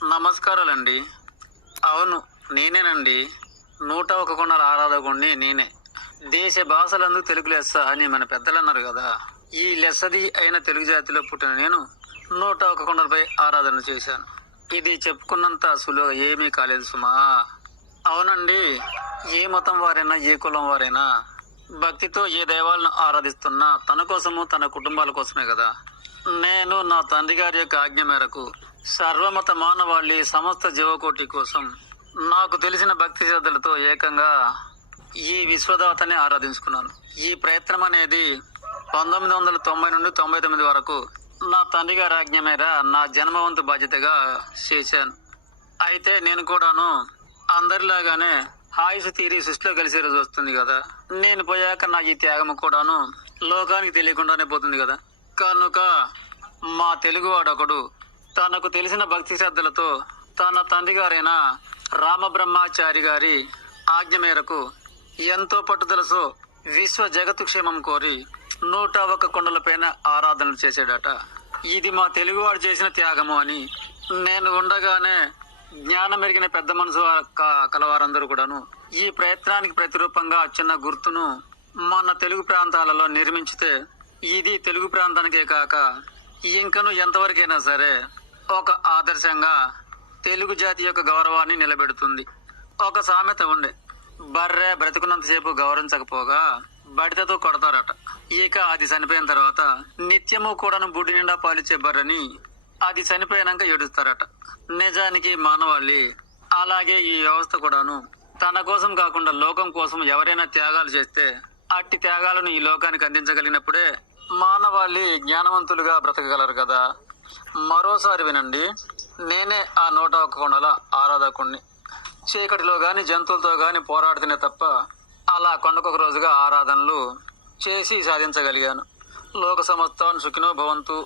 నమస్కారాలండి. అవును, నేనేనండి. 101 కొండల ఆరాధకుడిని నేనే. దేశ భాషలందు తెలుగు లెస్స అని మన పెద్దలన్నారు కదా. ఈ లెస్సది అయిన తెలుగు జాతిలో పుట్టిన నేను 101 కొండలపై ఆరాధన చేశాను. ఇది చెప్పుకున్నంత సులువుగా ఏమీ కాలేదు సుమా. అవునండి, ఏ మతం వారైనా ఏ కులం వారైనా భక్తితో ఏ దైవాలను ఆరాధిస్తున్నా తన కోసము తన కుటుంబాల కోసమే కదా. నేను నా తండ్రి గారి యొక్క ఆజ్ఞ మేరకు సర్వమత మానవాళి సమస్త జీవకోటి కోసం నాకు తెలిసిన భక్తి శ్రద్ధలతో ఏకంగా ఈ విశ్వదాతని ఆరాధించుకున్నాను. ఈ ప్రయత్నం అనేది 1990 నుండి 99 వరకు నా తండ్రి గారి ఆజ్ఞ మేర నా జన్మవంతు బాధ్యతగా చేశాను. అయితే నేను కూడాను అందరిలాగానే ఆయుష్ తీరి సృష్టిలో కలిసే రోజు వస్తుంది కదా. నేను పోయాక నా ఈ త్యాగము కూడాను లోకానికి తెలియకుండానే పోతుంది కదా. కనుక మా తెలుగువాడొకడు తనకు తెలిసిన భక్తి శ్రద్ధలతో తన తండ్రి గారైన రామబ్రహ్మచారి గారి ఆజ్ఞ మేరకు ఎంతో పట్టుదలతో విశ్వ జగత్తు క్షేమం కోరి 101 కొండలపైన ఆరాధనలు చేశాడట. ఇది మా తెలుగువాడు చేసిన త్యాగము అని నేను ఉండగానే జ్ఞానం ఎరిగిన పెద్ద మనసు కలవారందరూ కూడాను ఈ ప్రయత్నానికి ప్రతిరూపంగా చిన్న గుర్తును మన తెలుగు ప్రాంతాలలో నిర్మించితే ఇది తెలుగు ప్రాంతానికే కాక ఇంకను ఎంతవరకైనా సరే ఒక ఆదర్శంగా తెలుగు జాతి యొక్క గౌరవాన్ని నిలబెడుతుంది. ఒక సామెత ఉండే, బర్రె బ్రతుకున్నంతసేపు గౌరవించకపోగా బడితతో కొడతారట. ఇక అది చనిపోయిన తర్వాత నిత్యము కూడాను బుడ్డి నిండా పాలిచ్చే బర్రెని అది చనిపోయినాక ఏడుస్తారట. నిజానికి మానవాళి అలాగే ఈ వ్యవస్థ కూడాను తన కోసం కాకుండా లోకం కోసం ఎవరైనా త్యాగాలు చేస్తే అట్టి త్యాగాలను ఈ లోకానికి అందించగలిగినప్పుడే మానవాళి జ్ఞానవంతులుగా బ్రతకగలరు కదా. మరోసారి వినండి, నేనే ఆ 101 కొండల ఆరాధకుణ్ణి. చీకటిలో గాని జంతువులతో గాని పోరాడుతూనే తప్ప అలా కొండకొక రోజుగా ఆరాధనలు చేసి సాధించగలిగాను. లోక సమస్తాన్ సుఖినో భవంతు.